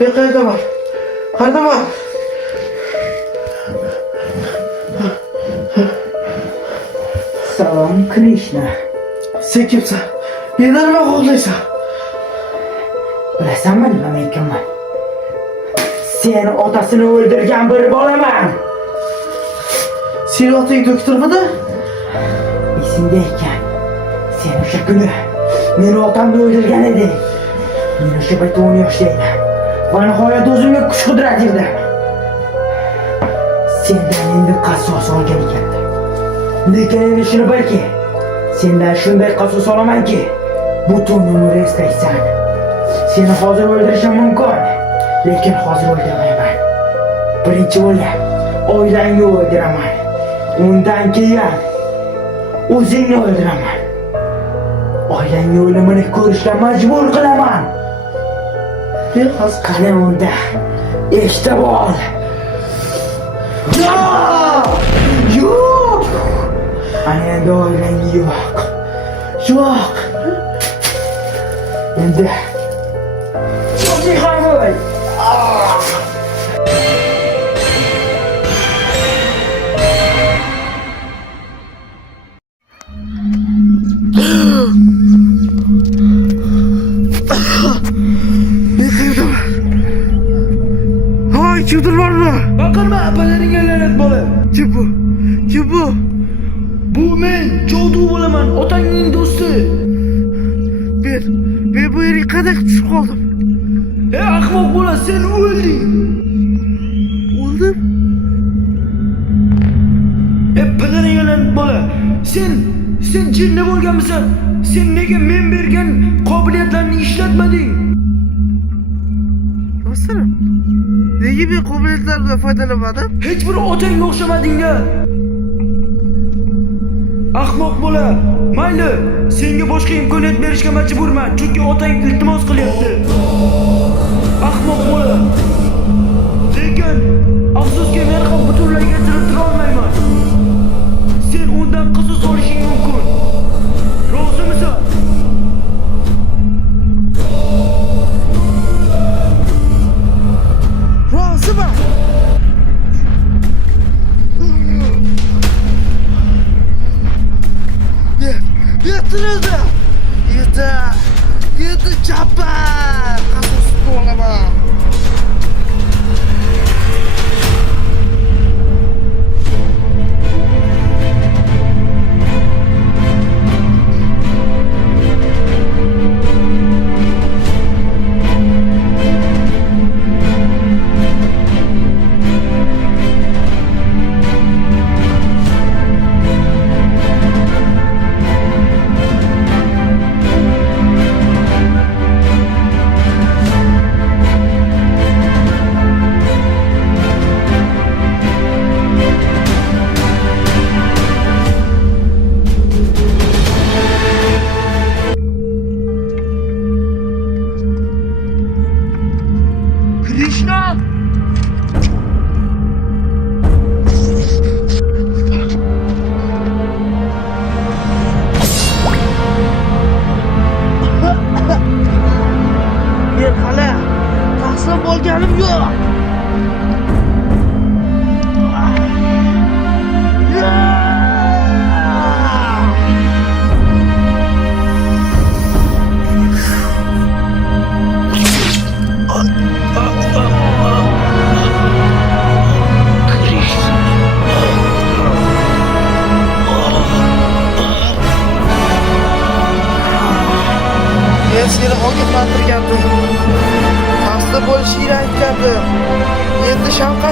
Qayerda bor? Qayerda bor? Salom Krishna. Sen kimsan? Mendan nima xohlaysan? Bilasanmi nima ekanman? Sen otasini o'ldirgan bir bolaman. Sening otang doktormidi? Esingda ekan. Sen o'sha kuni meni otamni o'ldirgan eding. Men o'sha paytda 10 yoshda edim. Va nihoyat o'zimga kuch-qudrat edi. Sendan endi qasos olgan ekanman. Lekin endi shuni bilki, sendan shunday qasos olamanki, butun umr eslaysan. Seni hozir o'ldirishim mumkin, lekin hozir o'ldirmayman. Birinchi o'ylab, oilangni o'ldiraman. Undan keyin o'zingni o'ldiraman. Oilangni o'limini ko'rishga majbur qilaman. Qani unda, eshitib ol. Yo'q! Ana endi oilang yo'q. Yo'q! Endi o'zing ham o'l. Hoy, kimdir bormi? Baqirma, apalaringga la'nat bola. Kim bu? Kim bu? Bu men, Jodu bo'laman, otangning do'sti. Men bu yerga qanday tushib qoldim? Ahmoq bola, sen o'lding. O'ldim? Apalaringga la'nat bola. Sen jinni bo'lganmisan? Sen nega men bergan qobiliyatlarni ishlatmading? Dostum, nega men qobiliyatlarimdan foydalanmadim? Hech bir otangga o'xshamading-a. Ahmoq bola, mayli, senga boshqa imkoniyat berishga majburman, chunki otang iltimos qilyapti. Ahmoq bola. Lekin afsuski men ham butunlay kechirib tura olmayman. Sen undan qasos olishing mumkin. Rozimisan? Roziman. Yetirildi. Yedi chapar. Qasosni olaman. Krishna! Men hali taslim bo'lganim yo'q. Men seni ogohlantirgandim. Taslim bo'lishingni aytgandim. Endi shafqat